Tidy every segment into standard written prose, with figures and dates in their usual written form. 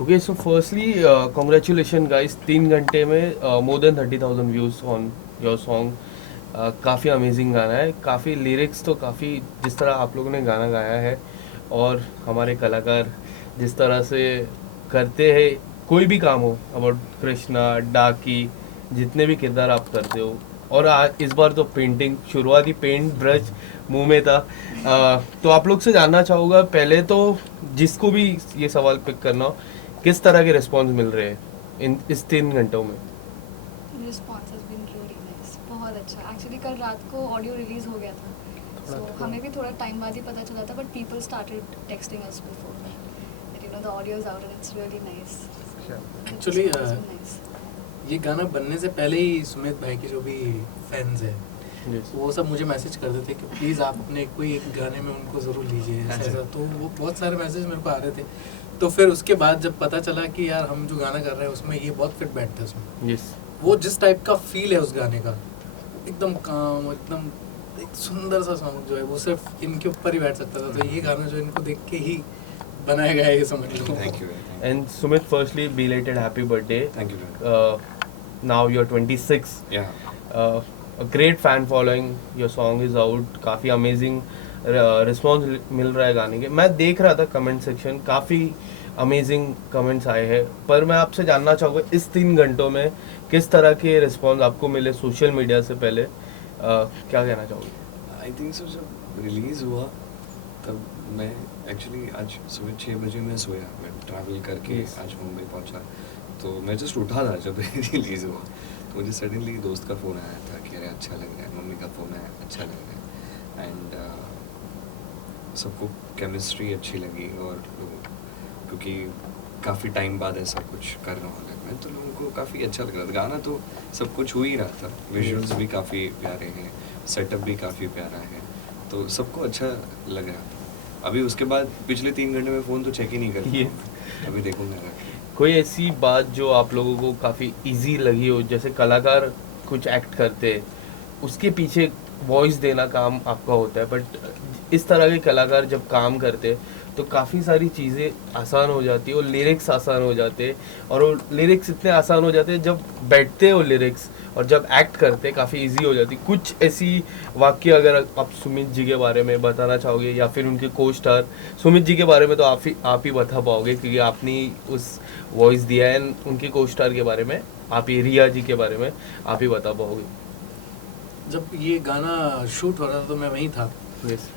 Okay so firstly congratulation guys, 3 घंटे में more than 30,000 views on your song. काफ़ी amazing गाना है, काफ़ी लिरिक्स तो काफ़ी, जिस तरह आप लोगों ने गाना गाया है और हमारे कलाकार जिस तरह से करते हैं कोई भी काम हो, अबाउट कृष्णा, डाकी, जितने भी किरदार आप करते हो। और आज इस बार तो पेंटिंग, शुरुआती पेंट ब्रश मुंह में था। तो आप लोग से जानना चाहूँगा पहले तो, जिसको भी ये सवाल पिक करना हो, किस तरह के रिस्पॉन्स मिल रहे हैं इन इस 3 घंटों में? Response has been really nice, बहुत अच्छा। एक्चुअली कल रात को ऑडियो रिलीज़ हो गया था, सो हमें भी थोड़ा टाइम बाद ही पता चला था, but people started texting us before that, the audio is out and it's really nice. Actually ये गाना बनने से पहले ही सुमित भाई के जो भी फैंस हैं Yes. वो सब मुझे मैसेज करते थे कि प्लीज़ आप अपने कोई एक गाने में उनको ज़रूर लीजिए ऐसा। तो वो बहुत सारे मैसेज मेरे को आ रहे थे। तो फिर उसके बाद जब पता चला कि यार हम जो गाना कर रहे हैं उसमें ये बहुत फिट बैठता है उसमें। Yes. वो जिस टाइप का फील है उस गाने का, एकदम काम, एकदम एक सुंदर सा सॉन्ग जो है वो सिर्फ इनके ऊपर ही बैठ सकता था। तो ये गाना जो इनको देख के ही बनाया गया है, ये समझ लो। Thank you. And Sumit, firstly, belated happy birthday. Thank you. Now you're 26. Yeah. A great fan following. Your song is out. काफ़ी amazing रिस्पॉन्स मिल रहा है गाने के। मैं देख रहा था कमेंट सेक्शन, काफ़ी अमेजिंग कमेंट्स आए हैं। पर मैं आपसे जानना चाहूँगा इस 3 घंटों में किस तरह के रिस्पॉन्स आपको मिले सोशल मीडिया से पहले, क्या कहना चाहोगे? I think so. जब रिलीज़ हुआ तब मैं एक्चुअली आज सुबह 6 बजे मैं सोया, मैं ट्रैवल करके Yes. आज मुंबई पहुंचा। तो मैं जस्ट उठा था जब रिलीज़ हुआ, तो मुझे सडनली दोस्त का फ़ोन आया था कि अरे अच्छा लग रहा है, मम्मी का फ़ोन आया अच्छा लग रहा है। एंड सबको केमिस्ट्री अच्छी लगी, और क्योंकि काफ़ी टाइम बाद ऐसा कुछ कर रहा हूँ मैं, तो लोगों को काफ़ी अच्छा लग रहा था। गाना तो सब कुछ हो ही रहा था, विजुअल्स भी काफ़ी प्यारे हैं, सेटअप भी काफ़ी प्यारा है, तो सबको अच्छा लग रहा था। अभी उसके बाद पिछले 3 घंटे में फ़ोन तो चेक ही नहीं करता ये हूँ। अभी देखूँगा रख के। कोई ऐसी बात जो आप लोगों को काफ़ी इजी लगी हो, जैसे कलाकार कुछ एक्ट करते हैं उसके पीछे वॉइस देना काम आपका होता है, बट इस तरह के कलाकार जब काम करते हैं तो काफ़ी सारी चीज़ें आसान हो जाती है और लिरिक्स आसान हो जाते हैं, और वो लिरिक्स इतने आसान हो जाते हैं जब बैठते हैं वो लिरिक्स, और जब एक्ट करते हैं काफ़ी इजी हो जाती है। कुछ ऐसी वाक्य अगर आप सुमित जी के बारे में बताना चाहोगे, या फिर उनके को स्टार सुमित जी के बारे में तो आप ही बता पाओगे क्योंकि आपने ही उस वॉइस दिया है, उनके को स्टार के बारे में आप ही, रिया जी के बारे में आप ही बता पाओगे? जब ये गाना शूट हो रहा था तो मैं वहीं था। यस।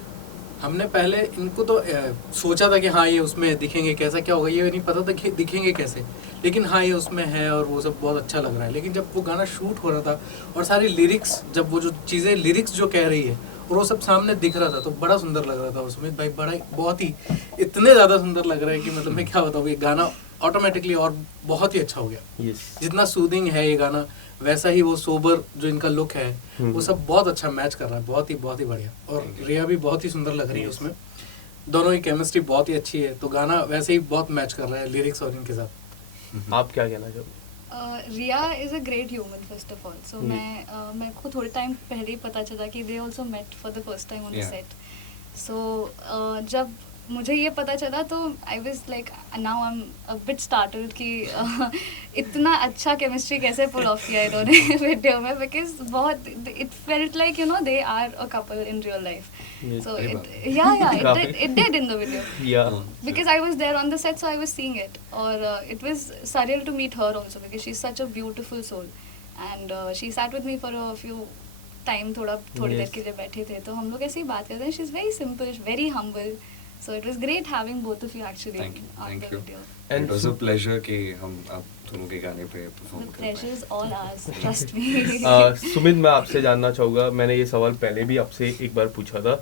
हमने पहले इनको तो सोचा था कि हाँ ये उसमें दिखेंगे, कैसा क्या होगा ये नहीं पता था कि दिखेंगे कैसे, लेकिन हाँ ये उसमें है और वो सब बहुत अच्छा लग रहा है। लेकिन जब वो गाना शूट हो रहा था और सारी लिरिक्स, जब वो जो चीज़ें लिरिक्स जो कह रही है और वो सब सामने दिख रहा था तो बड़ा सुंदर लग रहा था। उसमें भाई बड़ा बहुत ही, इतने ज़्यादा सुंदर लग रहा है कि मतलब मैं क्या बताऊँ, ये गाना ऑटोमेटिकली और बहुत ही अच्छा हो गया। यस। जितना सूदिंग है ये गाना, वैसा ही वो सोबर जो इनका लुक है वो सब बहुत अच्छा मैच कर रहा है, बहुत ही बढ़िया। और रिया भी बहुत ही सुंदर लग रही है उसमें, दोनों की केमिस्ट्री बहुत ही अच्छी है। तो गाना वैसे ही बहुत मैच कर रहा है लिरिक्स और इनके साथ। आप क्या कहना चाहोगे? Riya is a great human first of all. So मेरे को थोड़े टाइम पहले ही पता चला कि they also met for the first time on the Yeah. Set. So जब मुझे ये पता चला तो I was like, now I am a bit startled कि इतना अच्छा केमिस्ट्री कैसे पुल ऑफ किया इन्होंने वीडियो में, बिकॉज बहुत it felt like they are a couple in real life. Yes. So अरे इट बाप it did in the video. या Because I was there on the set, so I was seeing it. Or it was surreal to meet her also because she's such a beautiful soul, and she sat with me for a few time. थोड़ी देर Yes. के लिए बैठे थे तो हम लोग ऐसे ही बात करते हैं. She's very simple, very humble. So it was great having both of you actually Thank you. on Thank the you. video. And It was a Su- pleasure कि हम आप दोनों के गाने पे परफॉर्म The कर pleasure is पाए। all ours. Trust me. Sumit, मैं आपसे जानना चाहूँगा, मैंने ये सवाल पहले भी आपसे एक बार पूछा था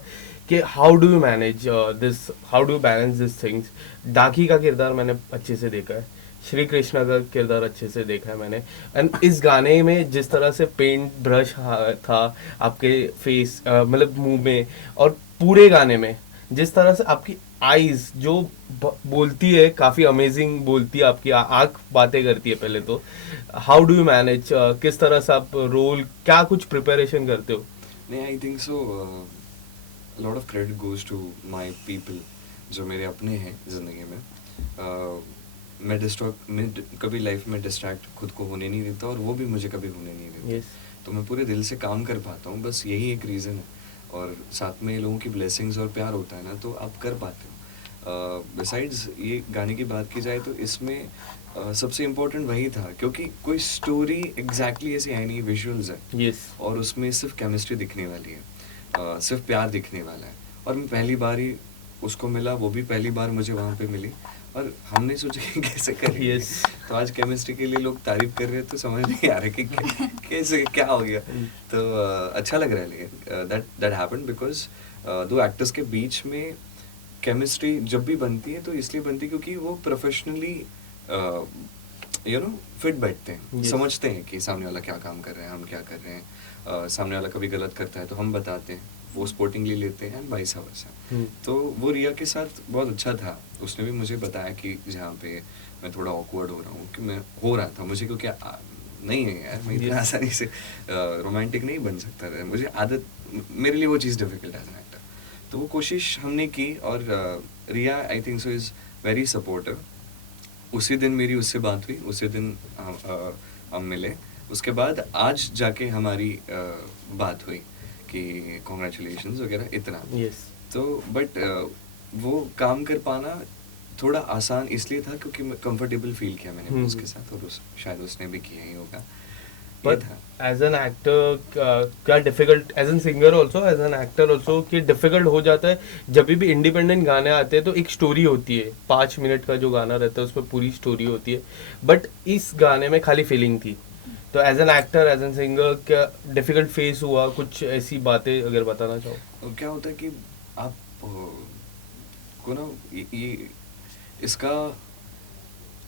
कि how do you manage this, how do you balance this things. डाकी का किरदार मैंने अच्छे से देखा है, श्री कृष्णा का किरदार अच्छे से देखा है मैंने, एंड इस गाने में जिस तरह से पेंट ब्रश था आपके फेस, मतलब मुंह में, और पूरे गाने में जिस तरह से आपकी आईज जो बोलती है, काफ़ी अमेजिंग बोलती है, आपकी आँख बातें करती है पहले तो। हाउ डू यू मैनेज, किस तरह से आप रोल, क्या कुछ प्रिपरेशन करते हो? नहीं, I think so lot of credit goes to my people जो मेरे अपने हैं ज़िंदगी में। मैं कभी लाइफ में डिस्ट्रैक्ट खुद को होने नहीं देता और वो भी मुझे कभी होने नहीं देता। Yes. तो मैं पूरे दिल से काम कर पाता हूँ, बस यही एक रीज़न है। और साथ में लोगों की ब्लेसिंग्स और प्यार होता है ना, तो आप कर पाते हो। बिसाइड्स ये गाने की बात की जाए तो इसमें सबसे इम्पोर्टेंट वही था, क्योंकि कोई स्टोरी एग्जैक्टली ऐसी है नहीं, विजुअल्स है Yes. और उसमें सिर्फ केमिस्ट्री दिखने वाली है, सिर्फ प्यार दिखने वाला है। और मैं पहली बार ही उसको मिला, वो भी पहली बार मुझे वहाँ पे मिली, और हमने सोचा कि कैसे करेंगे। Yes. तो आज केमिस्ट्री के लिए लोग तारीफ कर रहे हैं, तो समझ नहीं आ रहा कि कैसे क्या हो गया। तो अच्छा लग रहा है, लेकिन दैट हैपेंड बिकॉज दो एक्टर्स के बीच में केमिस्ट्री जब भी बनती है तो इसलिए बनती है क्योंकि वो प्रोफेशनली फिट बैठते हैं। Yes. समझते हैं कि सामने वाला क्या काम कर रहे हैं, हम क्या कर रहे हैं। सामने वाला कभी गलत करता है तो हम बताते हैं, वो स्पोर्टिंगली लेते हैं, एंड वाइस वर्सा। तो वो रिया के साथ बहुत अच्छा था। उसने भी मुझे बताया कि जहाँ पे मैं थोड़ा ऑकवर्ड हो रहा हूँ, कि मैं हो रहा था मुझे, क्योंकि नहीं है यार, मैं इतना Yes. आसानी से रोमांटिक नहीं बन सकता था। मुझे आदत, मेरे लिए वो चीज़ डिफिकल्ट एज एन एक्टर। तो वो कोशिश हमने की, और Riya I think so is very supportive. उसी दिन मेरी उससे बात हुई, उसी दिन हम मिले। उसके बाद आज जाके हमारी बात हुई कि कॉन्ग्रेचुलेशंस वगैरह, इतना। Yes. तो बट वो काम कर पाना थोड़ा आसान इसलिए था क्योंकि मैं कंफर्टेबल फील किया मैंने उसके साथ, और शायद उसने भी किया ही होगा। ये But था। as an actor, क्या difficult, as an singer also, as an actor also, कि difficult हो जाता है जब भी independent गाने आते हैं तो एक स्टोरी होती है, 5 मिनट का जो गाना रहता है उसमें पूरी स्टोरी होती है, बट इस गाने में खाली फीलिंग थी। तो as an actor, as an singer, क्या डिफिकल्ट फेस हुआ? कुछ ऐसी बातें अगर बताना चाहो। और क्या होता है कि आप को ना ये इसका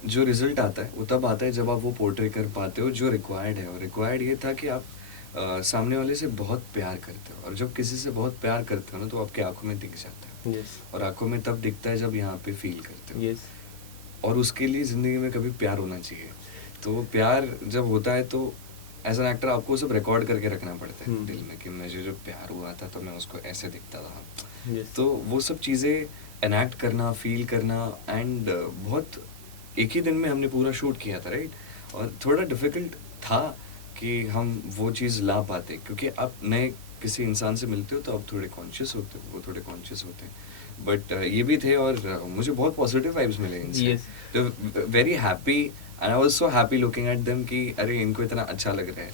जो रिजल्ट आता है वो तब आता है जब आप वो पोर्ट्रे कर पाते हो जो रिक्वायर्ड है। और रिक्वायर्ड ये था कि आप सामने वाले से बहुत प्यार करते हो, और जब किसी से बहुत प्यार करते हो ना तो आपकी आंखों में दिख जाता है। यस। और आंखों में तब दिखता है जब यहाँ पे फील करते हो। यस। और उसके लिए ज़िंदगी में कभी प्यार होना चाहिए। तो वो प्यार जब होता है तो एज एन एक्टर आपको सब रिकॉर्ड करके रखना पड़ता है दिल में, कि मुझे जो प्यार हुआ था तो मैं उसको ऐसे दिखता था। यस। तो वो सब चीज़ें एनैक्ट करना, फील करना, एंड बहुत एक ही दिन में हमने पूरा शूट किया था, राइट। और थोड़ा डिफ़िकल्ट था कि हम वो चीज़ ला पाते, क्योंकि आप नए किसी इंसान से मिलते हो तो आप थोड़े कॉन्शियस होते हो, वो थोड़े कॉन्शियस होते हैं। बट ये भी थे, और मुझे बहुत पॉजिटिव वाइब्स मिले इनसे। Yes. तो very happy, and I was so happy looking at them कि अरे इनको इतना अच्छा लग रहा है।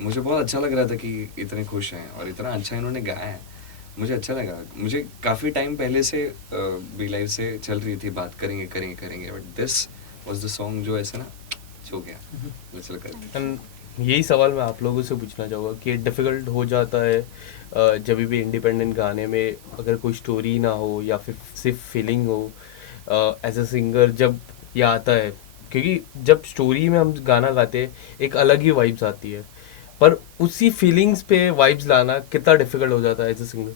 मुझे बहुत अच्छा लग रहा था कि इतने खुश हैं और इतना अच्छा इन्होंने गाया है। मुझे अच्छा लगा। मुझे काफ़ी टाइम पहले से बी लाइव से चल रही थी बात, करेंगे करेंगे करेंगे, but this was the song जो ऐसे ना छू गया। चल करते। एंड यही सवाल मैं आप लोगों से पूछना चाहूँगा कि डिफ़िकल्ट हो जाता है जब भी इंडिपेंडेंट गाने में अगर कोई स्टोरी ना हो या फिर सिर्फ फीलिंग हो, एज अ सिंगर जब ये आता है, क्योंकि जब स्टोरी में हम गाना गाते हैं एक अलग ही वाइब्स आती है, पर उसी फीलिंग्स पे वाइब्स लाना कितना डिफ़िकल्ट हो जाता है एज अ सिंगर?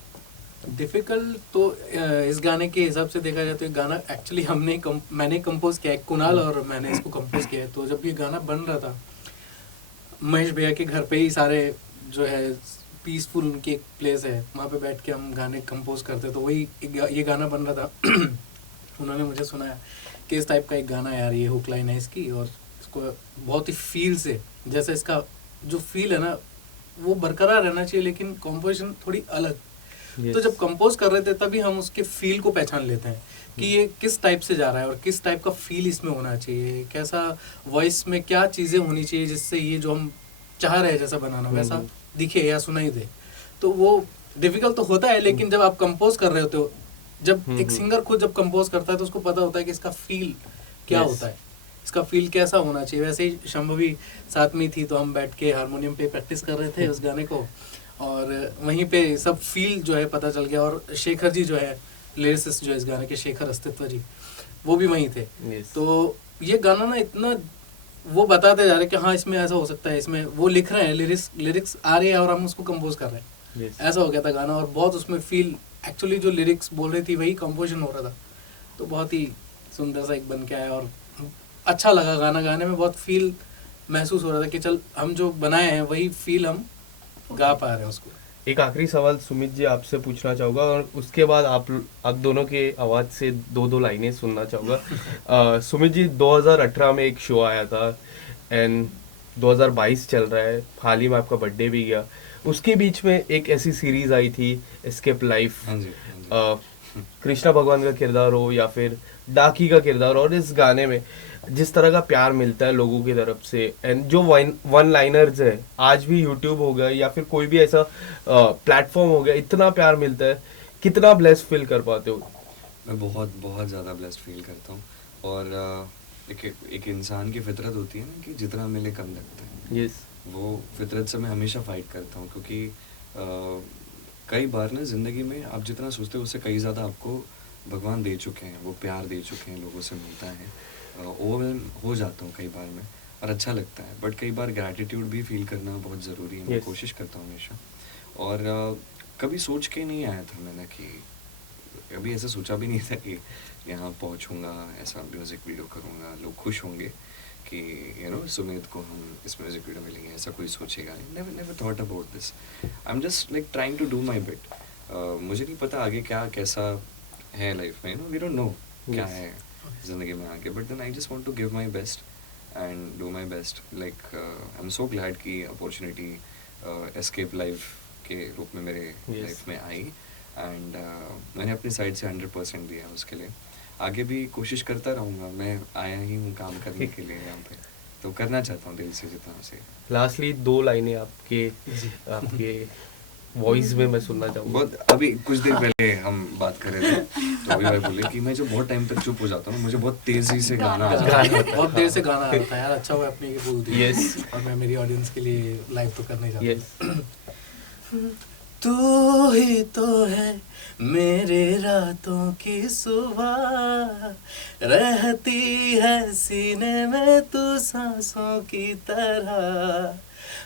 डिफिकल्ट तो इस गाने के हिसाब से देखा जाए तो ये गाना एक्चुअली मैंने कंपोज किया है, कुणाल और मैंने इसको कंपोज किया है। तो जब ये गाना बन रहा था, महेश भैया के घर पे ही सारे जो है पीसफुल उनकी एक प्लेस है, वहाँ पे बैठ के हम गाने कंपोज करते, तो वही ये गाना बन रहा था। उन्होंने मुझे सुनाया कि इस टाइप का एक गाना यार, ये हुक लाइन है इसकी, और इसको बहुत ही फील से, जैसे इसका जो फील है ना वो बरकरार रहना चाहिए, लेकिन कॉम्पोजिशन थोड़ी अलग। तो जब कंपोज कर रहे थे तभी हम उसके फील को पहचान लेते हैं कि ये किस टाइप से जा रहा है और किस टाइप का फील इसमें होना चाहिए, कैसा वॉइस में क्या चीज़ें होनी चाहिए जिससे ये जो हम चाह रहे हैं जैसा बनाना वैसा दिखे या सुनाई दे। तो वो डिफिकल्ट तो होता है, लेकिन जब आप कंपोज कर रहे होते हो, जब एक सिंगर खुद जब कंपोज करता है तो उसको पता होता है कि इसका फील क्या होता है, इसका फील कैसा होना चाहिए। वैसे ही शंभवी साथ में थी, तो हम बैठ के हारमोनियम पे प्रैक्टिस कर रहे थे उस गाने को, और वहीं पे सब फील जो है पता चल गया। और शेखर जी जो है लिरिसिस्ट जो है इस गाने के, शेखर अस्तित्व जी, वो भी वहीं थे। तो ये गाना ना इतना वो बताते जा रहे कि हाँ इसमें ऐसा हो सकता है, इसमें वो लिख रहे हैं, लिरिक्स आ रही है और हम उसको कंपोज कर रहे हैं। ऐसा हो गया था गाना, और बहुत उसमें फील, एक्चुअली जो लिरिक्स बोल रही थी वही कंपोजिशन हो रहा था। तो बहुत ही सुंदर सा एक बन के आया और अच्छा लगा गाना गाने में, बहुत फील महसूस हो रहा था कि चल हम जो बनाए हैं वही फील हम गा पा रहे हैं उसको। एक आखिरी सवाल सुमित जी आपसे पूछना चाहूँगा और उसके बाद आप दोनों के आवाज़ से दो लाइनें सुनना चाहूँगा। सुमित जी 2018 में एक शो आया था एंड 2022 चल रहा है, हाल ही में आपका बर्थडे भी गया, उसके बीच में एक ऐसी सीरीज आई थी एस्केप लाइफ, हाँ जी, हाँ जी। कृष्णा भगवान का किरदार हो या फिर डाकी का किरदार हो, और इस गाने में जिस तरह का प्यार मिलता है लोगों की तरफ से एंड जो वन लाइनर्स है, आज भी यूट्यूब हो गया या फिर कोई भी ऐसा प्लेटफॉर्म हो गया, इतना प्यार मिलता है, कितना ब्लेस्ड फील कर पाते हो? मैं बहुत बहुत ज़्यादा ब्लेस्ड फील करता हूँ। और एक इंसान की फितरत होती है ना कि जितना मिले कम लगता है। यस, वो फितरत से मैं हमेशा फाइट करता हूँ, क्योंकि कई बार ना ज़िंदगी में आप जितना सोचते हो उससे कई ज़्यादा आपको भगवान दे चुके हैं, वो प्यार दे चुके हैं, लोगों से मिलता है। ओवरवेल्म हो जाता हूँ कई बार मैं, और अच्छा लगता है, बट कई बार ग्रैटिट्यूड भी फील करना बहुत ज़रूरी है। मैं Yes. कोशिश करता हूँ हमेशा। और कभी सोच के नहीं आया था मैंने कि, कभी ऐसा सोचा भी नहीं था कि यहाँ पहुँचूँगा, ऐसा म्यूज़िक वीडियो करूँगा, लोग खुश होंगे कि सुमित को हम इस म्यूज़िक वीडियो में लेंगे, ऐसा कोई सोचेगा नहीं। Never thought about this. I am just like trying to do my bit. मुझे नहीं पता आगे क्या कैसा है लाइफ में, वी डोंट नो क्या Yes. है ज़िंदगी में आगे, but then I just want to give my best and do my best. Like I am so glad कि अपॉर्चुनिटी एस्केप लाइफ के रूप में मेरे Yes. लाइफ में आई, एंड मैंने अपनी साइड से 100% दिया उसके लिए। आगे भी कोशिश करता रहूँगा, मैं आया ही हूँ काम करने के लिए यहाँ पे, तो करना चाहता हूँ दिल से जितना से। लास्टली 2 लाइनें आपके वॉइस में मैं सुनना चाहूँगा। बहुत अभी कुछ देर पहले हम बात कर रहे थे, तो अभी भाई बोले कि मैं जो बहुत टाइम तक चुप हो जाता हूँ ना, मुझे बहुत तेज़ी से गाना आ जाता है। बहुत देर से गाना आता है यार, अच्छा हुआ आपने ये बोल दिया। Yes. और मैं मेरी ऑडियंस के लिए लाइव तो करना ही चाहता हूँ। यस, तू ही तो है मेरे रातों की सुबह, रहती है सीने में तू सांसों की तरह।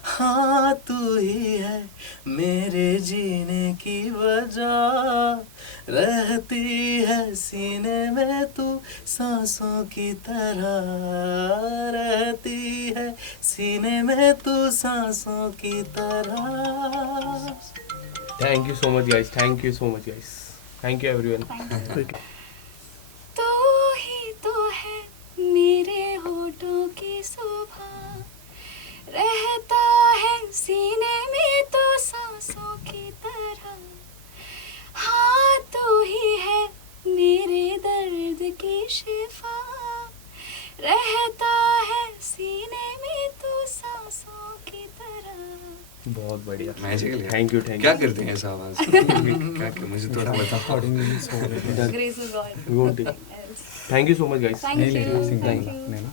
हाँ तू ही है मेरे जीने की वजह, रहती है सीने में तू सांसों की तरह, रहती है सीने में तू सांसों की तरह। Thank you so much guys, thank you so much guys, thank you everyone. तू ही तो है मेरे होठों की शोभा, रहता है सीने में तो सांसों की तरह। हाँ तू ही है मेरे दर्द की शिफा, रहता है सीने में तो सांसों की तरह। बहुत बढ़िया, मैजिकल है। थैंक यू क्या करते हैं ऐसा आवाज़? क्या मुझे थोड़ा बताओ। Grace is God. Thank you so much guys. Thank you. Thank you.